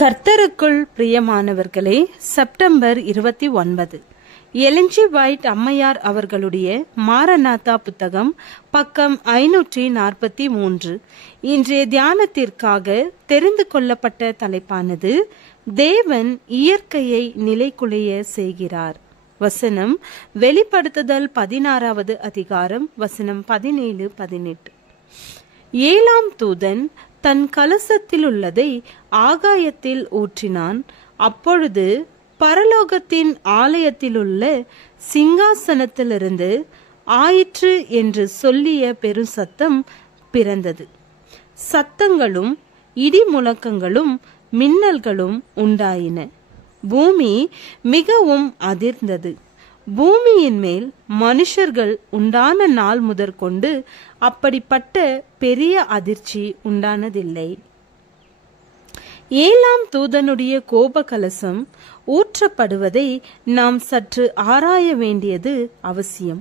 கர்த்தருக்குள் பிரியமானவர்களே, September 29 Elon G white அம்மையார் அவர்களுடைய மாரநாதா புத்தகம், பக்கம் 543. இன்றைய தியானத்திற்காக தெரிந்து கொள்ளப்பட்ட தலைப்பானது தேவன் இயற்கையை நிலைகுலைய செய்கிறார். வசனம் வெளிப்படுத்துதல் 16வது அதிகாரம் வசனம் 17-18. 7ஆம் தூதன் தன் கலசத்தில் உள்ளதை ஆகாயத்தில் ஊற்றினான். அப்பொழுது பரலோகத்தின் ஆலயத்திலுள்ள சிங்காசனத்திலிருந்து ஆயிற்று என்று சொல்லிய பெரும் சத்தம் பிறந்தது. சத்தங்களும் இடி முழக்கங்களும் மின்னல்களும் உண்டாயின. பூமி மிகவும் அதிர்ந்தது. பூமியின் மேல் மனுஷர்கள் உண்டான நாள் முதற்கொண்டு அப்படிப்பட்ட பெரிய அதிர்ச்சி உண்டானதில்லை. 7ஆம் தூதனுடைய கோப கலசம் ஊற்றப்படுவதை நாம் சற்று ஆராய வேண்டியது அவசியம்.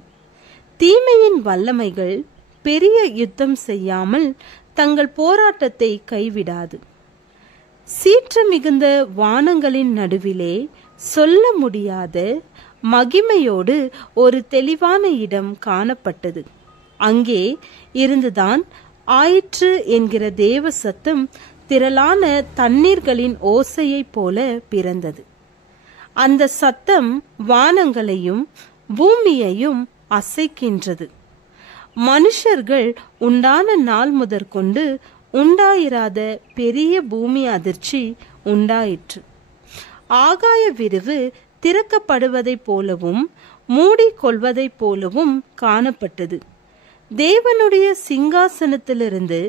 தீமையின் வல்லமைகள் பெரிய யுத்தம் செய்யாமல் தங்கள் போராட்டத்தை கைவிடாது. சீற்று மிகுந்த வானங்களின் நடுவிலே சொல்ல முடியாத மகிமையோடு ஒரு தெளிவான இடம் காணப்பட்டது. அங்கே இருந்துதான் ஆயிற்று என்கிற தேவ சத்தம் திரளான தண்ணீர்களின் ஓசையைப் போல பிறந்தது. அந்த சத்தம் வானங்களையும் பூமியையும் அசைக்கின்றது. மனுஷர்கள் உண்டான நாள் முதற்கொண்டு உண்டாயிராத பெரிய பூமி அதிர்ச்சி உண்டாயிற்று. ஆகாய விரிவு திறக்கப்படுவதைப் போலவும் மூடிக்கொள்வதைப் போலவும் காணப்பட்டது. தேவனுடைய சிங்காசனத்திலிருந்து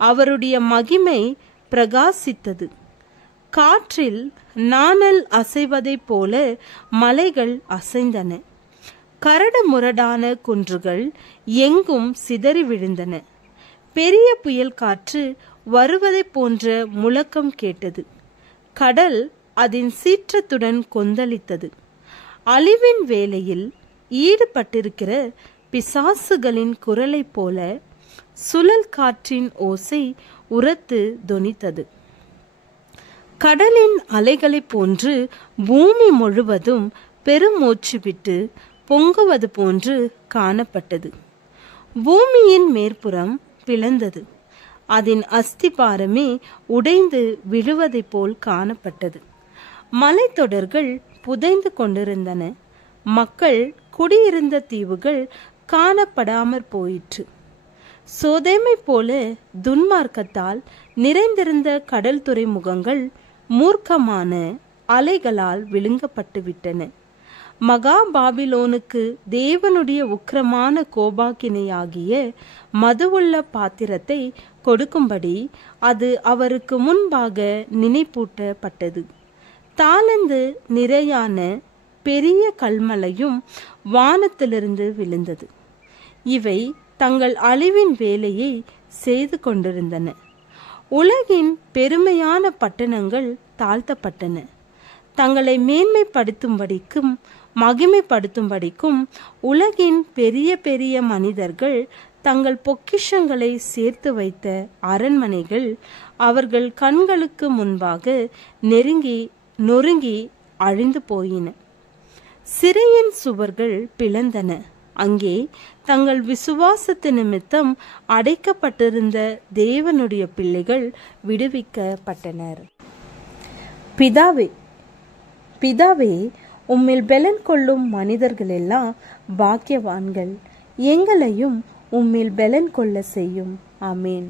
அவருடைய மகிமை பிரகாசித்தது. காற்றில் நாணல் அசைவதைப் போல மலைகள் அசைந்தன. கரடு முரடான குன்றுகள் எங்கும் சிதறி விழுந்தன. பெரிய புயல் காற்று வருவதைப் போன்ற முழக்கம் கேட்டது. கடல் அதன் சீற்றத்துடன் கொந்தளித்தது. அழிவின் வேளையில் ஈடுபட்டிருக்கிற பிசாசுகளின் குரலைப் போல சுழல் காற்றின் ஓசை உரத்து தொனித்தது. கடலின் அலைகளைப் போன்று பூமி முழுவதும் பெருமூச்சு விட்டு பொங்குவது போன்று காணப்பட்டது. பூமியின் மேற்புறம் பிளந்தது. அதன் அஸ்திபாரமே உடைந்து விழுவதைப் போல் காணப்பட்டது. மலைத்தொடர்கள் புதைந்து கொண்டிருந்தன. மக்கள் குடியிருந்த தீவுகள் காணப்படாமற் போயிற்று. சோதேமை போல துன்மார்க்கத்தால் நிறைந்திருந்த கடல் துறைமுகங்கள் மூர்க்கமான அலைகளால் விழுங்கப்பட்டு விட்டன. மகா பாபிலோனுக்கு தேவனுடைய உக்கிரமான கோபாக்கினையாகிய மதுவுள்ள பாத்திரத்தை கொடுக்கும்படி அது அவருக்கு முன்பாக நினைப்பூட்டப்பட்டது. தாளந்து நிறையான பெரிய கல்மலையும் வானத்திலிருந்து விழுந்தது. இவை தங்கள் அழிவின் வேலையை செய்து கொண்டிருந்தன. உலகின் பெருமையான பட்டணங்கள் தாழ்த்தப்பட்டன. தங்களை மேன்மைப்படுத்தும்படிக்கும் மகிமைப்படுத்தும்படிக்கும் உலகின் பெரிய பெரிய மனிதர்கள் தங்கள் பொக்கிஷங்களை சேர்த்து வைத்த அரண்மனைகள் அவர்கள் கண்களுக்கு முன்பாக நொறுங்கி அழிந்து போயின. சிறையின் சுவர்கள் பிளந்தன. அங்கே தங்கள் விசுவாசத்து நிமித்தம் அடைக்கப்பட்டிருந்த தேவனுடைய பிள்ளைகள் விடுவிக்கப்பட்டனர். பிதாவே, உம்மில் பெலன் கொள்ளும் மனிதர்கள் எல்லாம் பாக்கியவான்கள். எங்களையும் உம்மில் பெலன் கொள்ள செய்யும். ஆமேன்.